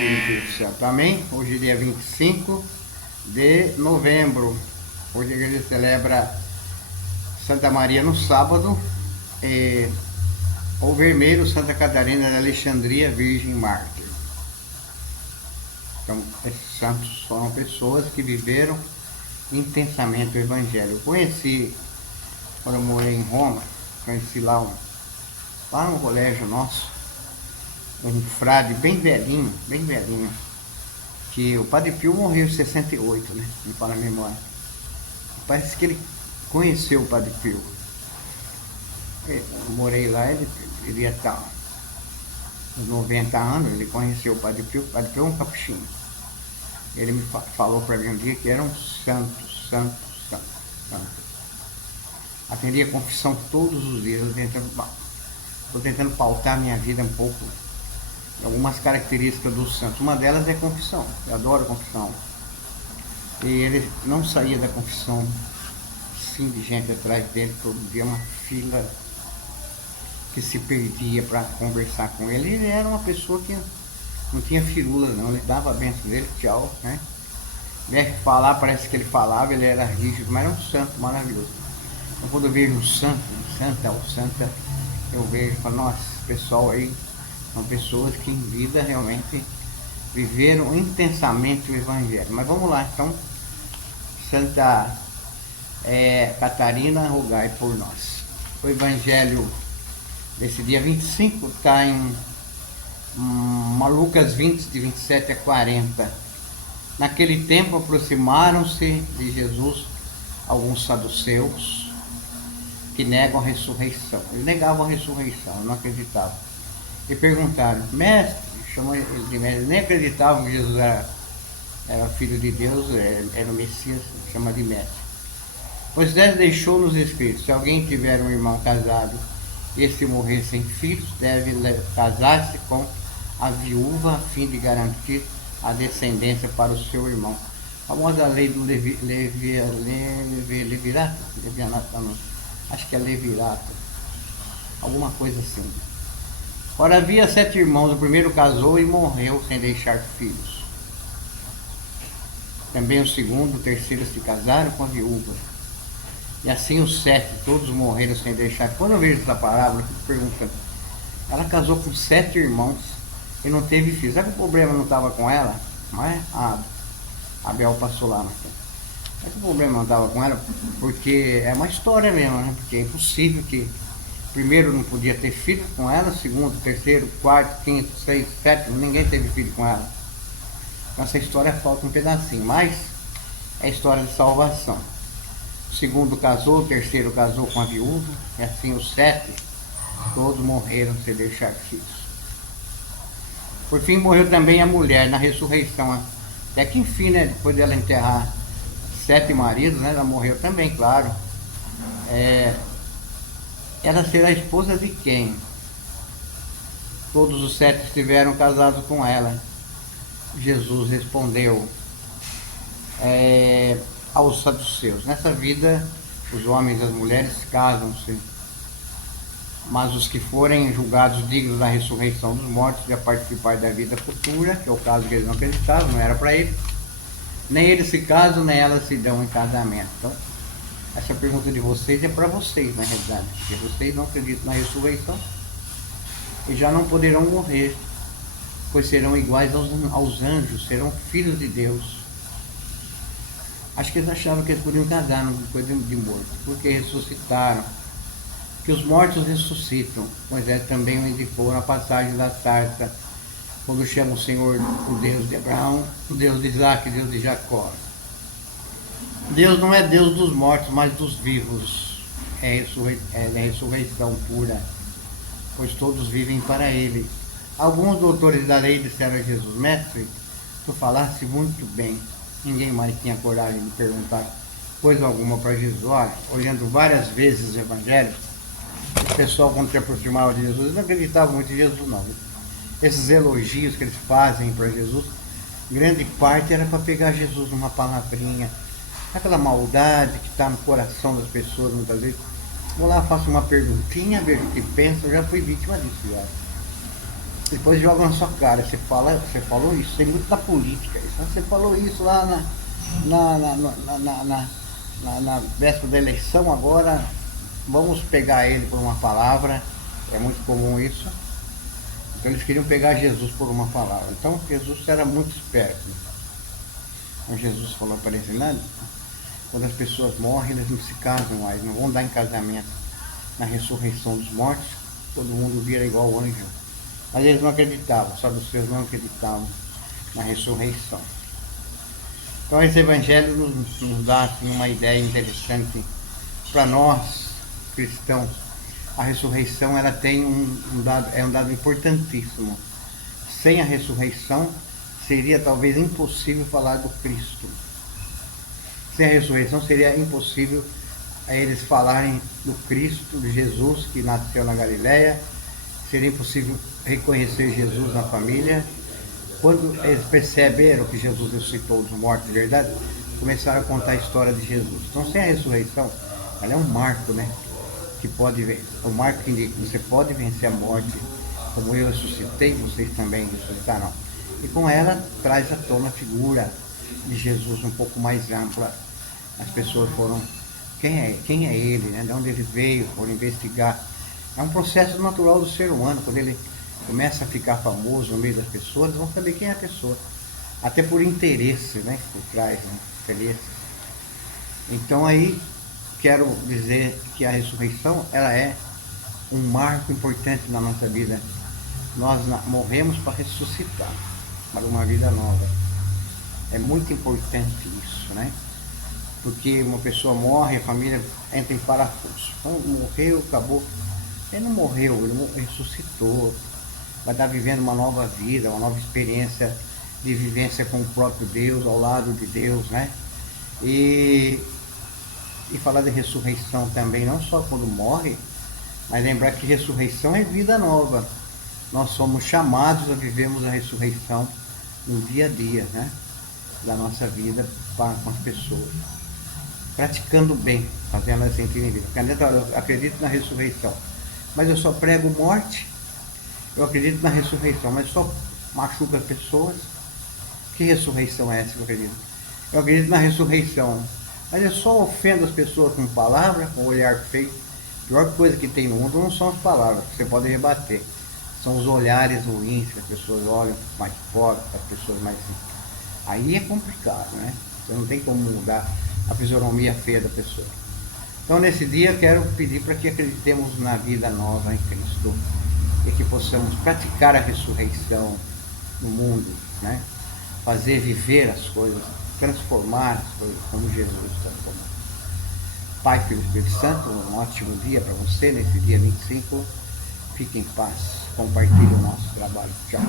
Espírito Santo. Amém? Hoje é dia 25 de novembro. Hoje a igreja celebra Santa Maria no sábado. O vermelho, Santa Catarina de Alexandria, Virgem Mártir. Então, esses santos foram pessoas que viveram intensamente o Evangelho. Eu conheci, quando eu morei em Roma, conheci lá no colégio nosso, um frade bem velhinho, que o Padre Pio morreu em 68, né? Me fala a memória. Parece que ele conheceu o Padre Pio. Eu morei lá, ele ia estar uns 90 anos, ele conheceu o Padre Pio. O Padre Pio é um capuchinho. Ele me falou para mim um dia que era um santo. Atendia a confissão todos os dias. Estou tentando pautar a minha vida um pouco, algumas características dos santos. Uma delas é a confissão. Eu adoro a confissão. E ele não saía da confissão, sim, de gente atrás dele, todo dia uma fila que se perdia para conversar com ele. Ele era uma pessoa que não tinha firula não, ele dava a benção dele, tchau, né? Falar, parece que ele falava, ele era rígido, mas era um santo maravilhoso. Então quando eu vejo um santo, santa, eu vejo, falo, nossa, esse pessoal aí são pessoas que em vida realmente viveram intensamente o Evangelho. Mas vamos lá, então, Santa Catarina, rogai por nós. O Evangelho desse dia 25 está em Lucas 20, de 27 a 40. Naquele tempo aproximaram-se de Jesus alguns saduceus que negam a ressurreição. Eles negavam a ressurreição, não acreditavam. E perguntaram, mestre, chamou ele de mestre, nem acreditavam que Jesus era filho de Deus, era o Messias, chama de mestre. Moisés deixou-nos escritos, se alguém tiver um irmão casado e se morrer sem filhos, deve casar-se com a viúva a fim de garantir a descendência para o seu irmão. A famosa lei do levirato, acho que é levirato, alguma coisa assim. Ora, havia 7 irmãos, o primeiro casou e morreu sem deixar filhos. Também o segundo, o terceiro se casaram com a viúva. E assim os 7, todos morreram sem deixar. Quando eu vejo essa parábola, eu fico perguntando, ela casou com 7 irmãos e não teve filhos. Será que o problema não estava com ela? Não é? Abel passou lá. Será que o problema não estava com ela? Porque é uma história mesmo, né? Porque é impossível que primeiro não podia ter filho com ela, segundo, terceiro, quarto, quinto, sexto, sétimo, ninguém teve filho com ela. Essa história falta um pedacinho, mas é a história de salvação. O segundo casou, o terceiro casou com a viúva, e assim os 7, todos morreram sem deixar filhos. Por fim morreu também a mulher na ressurreição, até que enfim, né, depois dela enterrar 7 maridos, né, ela morreu também, claro. Ela será esposa de quem? Todos os 7 estiveram casados com ela. Jesus respondeu aos saduceus, nessa vida os homens e as mulheres casam-se, mas os que forem julgados dignos da ressurreição dos mortos e a participar da vida futura, que é o caso que eles não acreditavam, não era para eles, nem eles se casam, nem elas se dão em casamento. Então, essa pergunta de vocês é para vocês, na realidade, porque vocês não acreditam na ressurreição e já não poderão morrer, pois serão iguais aos anjos, serão filhos de Deus. Acho que eles achavam que eles podiam casar, não coisa de morto, porque ressuscitaram. Que os mortos ressuscitam. Moisés também o indicou na passagem da sarça, quando chama o Senhor o Deus de Abraão, o Deus de Isaac, o Deus de Jacó. Deus não é Deus dos mortos, mas dos vivos. É ressurreição pura, pois todos vivem para Ele. Alguns doutores da lei disseram a Jesus, mestre, tu falaste muito bem. Ninguém mais tinha coragem de perguntar coisa alguma para Jesus. Olha, olhando várias vezes os evangelhos, o pessoal, quando se aproximava de Jesus, não acreditava muito em Jesus, não. Esses elogios que eles fazem para Jesus, grande parte era para pegar Jesus numa palavrinha, aquela maldade que está no coração das pessoas muitas vezes. Vou lá, faço uma perguntinha, vejo o que pensa, eu já fui vítima disso já. depois joga na sua cara. Você falou isso, tem muito da política. Isso. Você falou isso lá na véspera da eleição, agora vamos pegar ele por uma palavra. É muito comum isso. Então eles queriam pegar Jesus por uma palavra. Então Jesus era muito esperto. Então Jesus falou para eles, quando as pessoas morrem, eles não se casam mais, não vão dar em casamento. Na ressurreição dos mortos, todo mundo vira igual anjo. Mas eles não acreditavam, só os seus não acreditavam na ressurreição. Então esse evangelho nos dá assim, uma ideia interessante para nós, cristãos. A ressurreição ela tem um dado importantíssimo. Sem a ressurreição, seria talvez impossível falar do Cristo. Sem a ressurreição, seria impossível a eles falarem do Cristo, de Jesus que nasceu na Galileia. Seria impossível reconhecer Jesus na família. Quando eles perceberam que Jesus ressuscitou dos mortos de verdade, começaram a contar a história de Jesus. Então, sem a ressurreição, ela é um marco, né? Que pode ver, o marco que indica que você pode vencer a morte, como eu ressuscitei, vocês também ressuscitarão. E com ela traz à tona a figura de Jesus um pouco mais ampla. As pessoas foram, quem é ele, né? De onde ele veio, foram investigar. É um processo natural do ser humano. Quando ele começa a ficar famoso no meio das pessoas, vão saber quem é a pessoa. Até por interesse, né? Por trás, né? Interesse. Então aí, quero dizer que a ressurreição, ela é um marco importante na nossa vida. Nós morremos para ressuscitar, para uma vida nova. É muito importante isso, né? Porque uma pessoa morre, a família entra em parafuso. Então, morreu, acabou. Ele não morreu, ele ressuscitou. Vai estar vivendo uma nova vida, uma nova experiência de vivência com o próprio Deus, ao lado de Deus, né? E falar de ressurreição também, não só quando morre, mas lembrar que ressurreição é vida nova. Nós somos chamados a vivermos a ressurreição no dia a dia, né? Da nossa vida com as pessoas. Praticando bem, fazendo elas sentirem vida. Eu acredito na ressurreição, mas eu só prego morte. Eu acredito na ressurreição, mas só machuco as pessoas. Que ressurreição é essa que eu acredito? Eu acredito na ressurreição, mas eu só ofendo as pessoas com palavras, com olhar feio. A pior coisa que tem no mundo não são as palavras, que você pode rebater. São os olhares ruins, que as pessoas olham mais forte, as pessoas mais... Aí é complicado, né? Você não tem como mudar a fisionomia feia da pessoa. Então nesse dia eu quero pedir para que acreditemos na vida nova em Cristo e que possamos praticar a ressurreição no mundo, né? Fazer viver as coisas, transformar as coisas como Jesus transformou. Pai, Filho e Espírito Santo, um ótimo dia para você nesse dia 25. Fique em paz, compartilhe o nosso trabalho. Tchau.